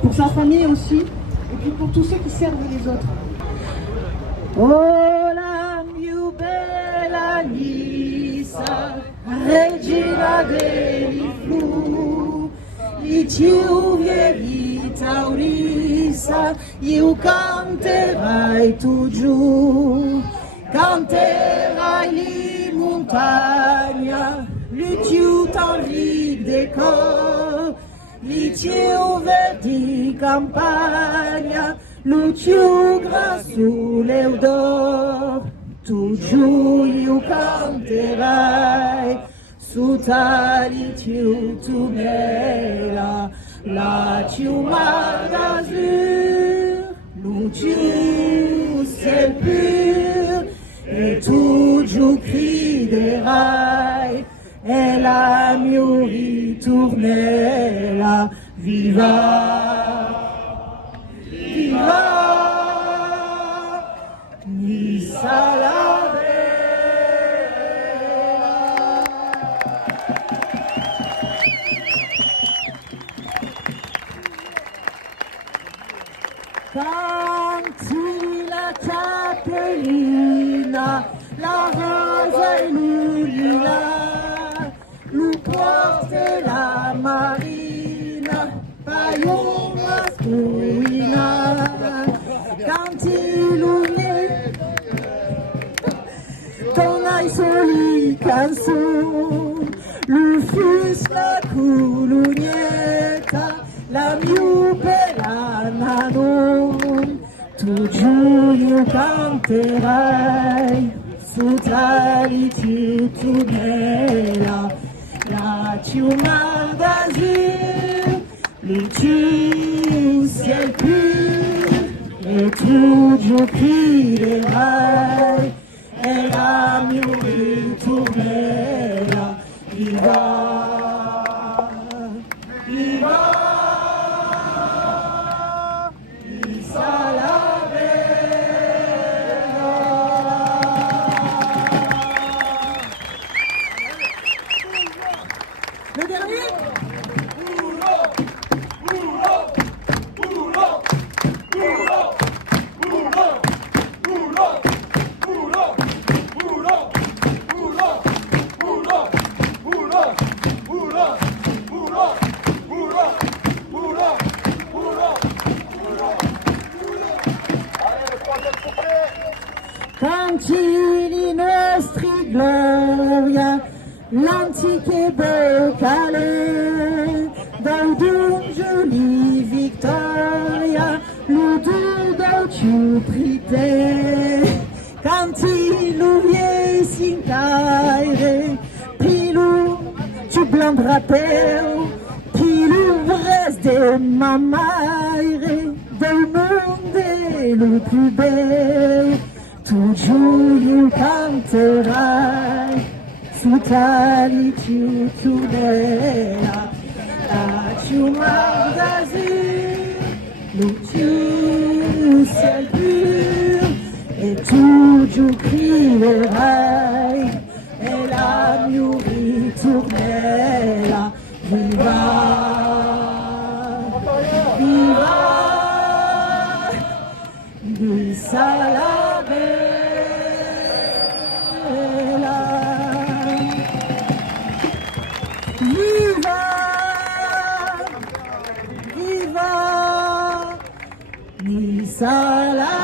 pour sa famille aussi, et puis pour tous ceux qui servent les autres. Oh la più bella Lisa, regina degli flu, i tiu vita Ulissa, io canterai tu giù, canterai li montagna, le tiu t'envie des corps, li tiu verdi campagna, le tiu grasso l'eudor, tu giù io canterai, su tali tiu tu bella, la tiu mar d'azur, lu tiu ciel pur, et tu giù criderai, e la mio ritornella viva, viva, mi sarà bella. Canti la cappellina, la rosa e l'ulina, lu porte la marina, paio masculina, canti l'une, ton ai soli canzone, lu fus la culugnetta, la più bella nanon, tu giù io canterai, su tali tu bella, la più mar d'azur, le più ciel pur, e tu giù criderai, e la mia ritornella viva, viva. Le dernier. Canti nostri gloria, l'antique Beccale, dans d'une jolie victoria, le doux dolce prité, canti l'ouvier s'incaire, pilou, tu blanc drapeur, pilou reste de ma mère, del monde le plus bel, toujours io canterai, su tali tu bella, la tu mar d'azur, le tu ciel pur, et tu giù crierai, e la mia ritornella viva, viva, di sala bella. Viva, viva, mi sala.